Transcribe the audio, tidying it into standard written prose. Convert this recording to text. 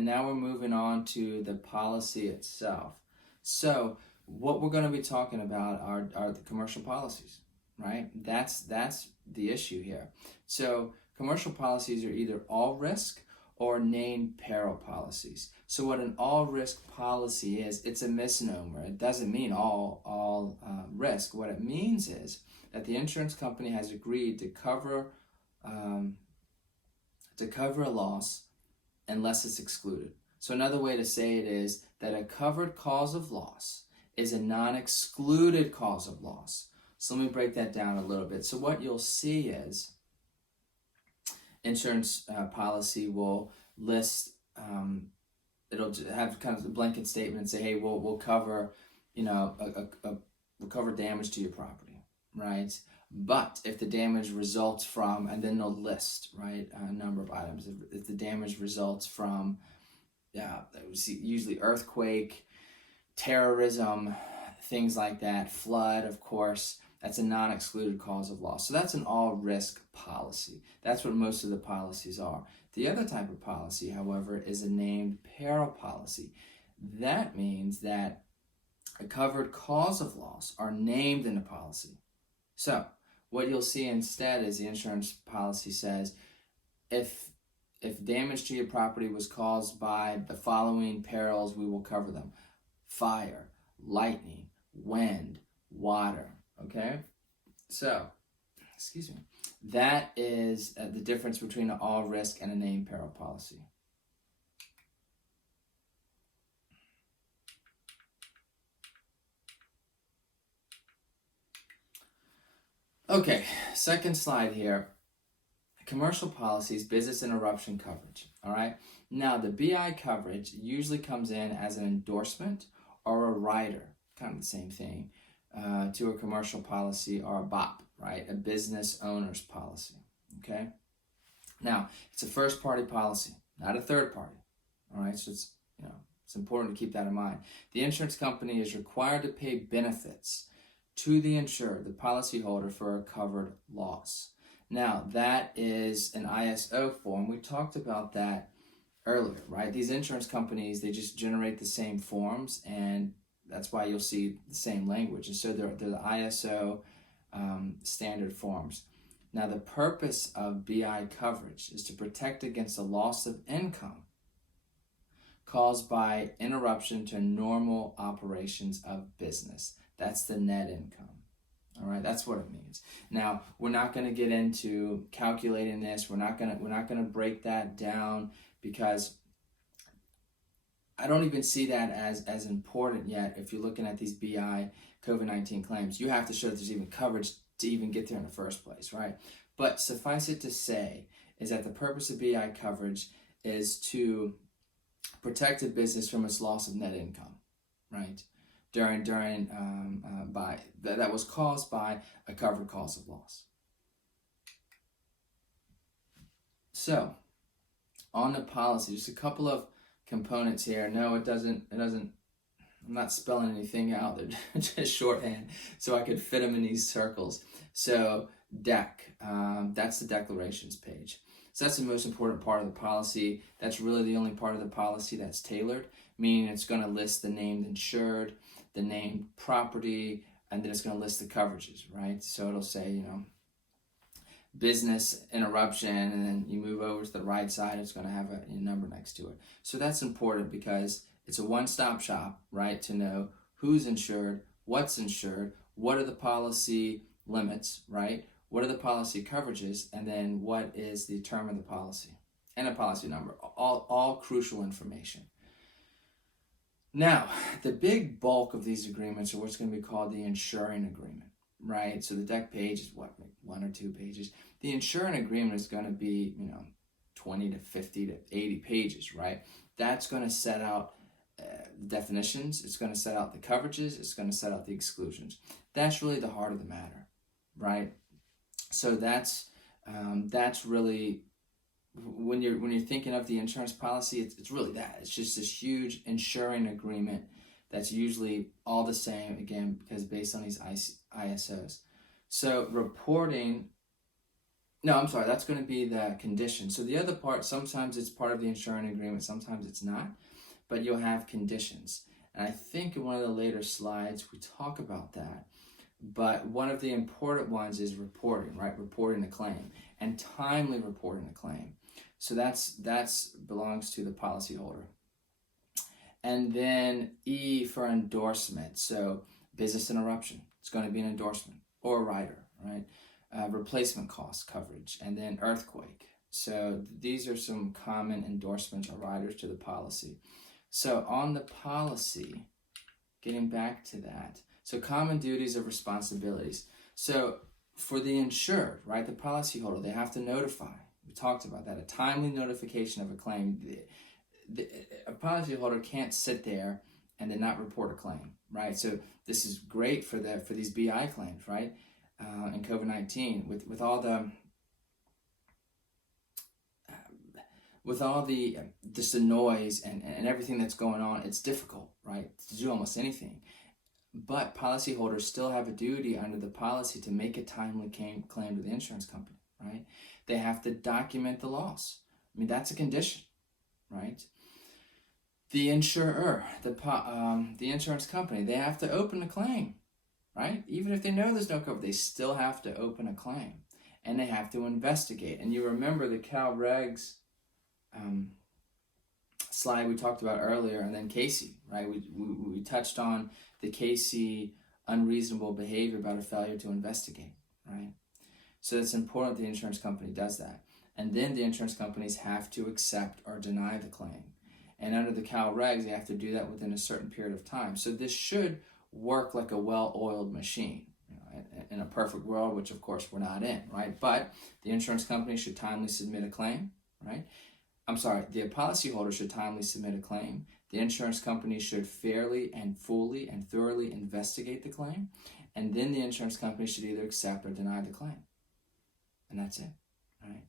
and now we're moving on to the policy itself. So what we're going to be talking about are the commercial policies, right? That's the issue here. So commercial policies are either all risk or named peril policies. So what an all risk policy is, it's a misnomer. It doesn't mean all risk. What it means is that the insurance company has agreed to cover a loss unless it's excluded. So another way to say it is that a covered cause of loss is a non-excluded cause of loss. So let me break that down a little bit. So what you'll see is insurance policy will list, it'll have kind of a blanket statement and say, hey, we'll cover, we'll cover damage to your property, right? But if the damage results from, and then they'll list, right, a number of items. If the damage results from, usually earthquake, terrorism, things like that, flood, of course, that's a non-excluded cause of loss. So that's an all-risk policy. That's what most of the policies are. The other type of policy, however, is a named peril policy. That means that a covered cause of loss are named in the policy. So what you'll see instead is the insurance policy says, if damage to your property was caused by the following perils, we will cover them: fire, lightning, wind, water. Okay? So, that is the difference between an all risk and a named peril policy. Okay, second slide here. Commercial policies, business interruption coverage. All right. Now, the BI coverage usually comes in as an endorsement or a rider, kind of the same thing, to a commercial policy, or a BOP, right? A business owner's policy. Okay. Now, it's a first party policy, not a third party. All right. So it's important to keep that in mind. The insurance company is required to pay benefits to the insured, the policyholder, for a covered loss. Now, that is an ISO form. We talked about that earlier, right? These insurance companies, they just generate the same forms, and that's why you'll see the same language. And so they're the ISO standard forms. Now, the purpose of BI coverage is to protect against the loss of income caused by interruption to normal operations of business. That's the net income. All right, that's what it means. Now, we're not going to get into calculating this. We're not going to break that down, because I don't even see that as important yet. If you're looking at these BI COVID-19 claims, you have to show that there's even coverage to even get there in the first place, right? But suffice it to say is that the purpose of BI coverage is to protect a business from its loss of net income, right? That was caused by a covered cause of loss. So, on the policy, just a couple of components here. No, it doesn't. I'm not spelling anything out. They're just shorthand, so I could fit them in these circles. So, that's the declarations page. So that's the most important part of the policy. That's really the only part of the policy that's tailored, meaning it's going to list the named insured, the named property, and then it's going to list the coverages, right? So it'll say, business interruption, and then you move over to the right side, it's going to have a number next to it. So that's important because it's a one-stop shop, right, to know who's insured, what are the policy limits, right? What are the policy coverages, and then what is the term of the policy and a policy number, all crucial information. Now, the big bulk of these agreements are what's going to be called the Insuring Agreement, right? So the deck page is like 1 or 2 pages. The Insuring Agreement is going to be, 20 to 50 to 80 pages, right? That's going to set out definitions. It's going to set out the coverages. It's going to set out the exclusions. That's really the heart of the matter, right? So that's really, when you're thinking of the insurance policy, it's really that. It's just this huge insuring agreement that's usually all the same, again, because based on these ISOs. So reporting No, I'm sorry, that's going to be the condition. So the other part, sometimes it's part of the insuring agreement, sometimes it's not, but you'll have conditions. And I think in one of the later slides we talk about that. But one of the important ones is reporting, right? Reporting the claim and timely reporting the claim. So that's belongs to the policyholder. And then E for endorsement. So business interruption, it's going to be an endorsement or a rider, right? Replacement cost coverage, and then earthquake. So these are some common endorsements or riders to the policy. So on the policy, getting back to that, so common duties of responsibilities. So for the insured, right, the policyholder, they have to notify. We talked about that, a timely notification of a claim. A policyholder can't sit there and then not report a claim, right? So this is great for these BI claims, right? And COVID-19 with all the just the noise and everything that's going on, it's difficult, right, to do almost anything. But policyholders still have a duty under the policy to make a timely claim to the insurance company, right? They have to document the loss. I mean, that's a condition, right? The insurer, the insurance company, they have to open a claim, right? Even if they know there's no coverage, they still have to open a claim, and they have to investigate. And you remember the Cal Regs slide we talked about earlier, and then Casey, right? We touched on the Casey unreasonable behavior about a failure to investigate, right? So it's important the insurance company does that. And then the insurance companies have to accept or deny the claim. And under the Cal Regs, they have to do that within a certain period of time. So this should work like a well-oiled machine, in a perfect world, which of course we're not in, right? But the insurance company should timely submit a claim, right? I'm sorry, the policyholder should timely submit a claim. The insurance company should fairly and fully and thoroughly investigate the claim. And then the insurance company should either accept or deny the claim. And that's it, right?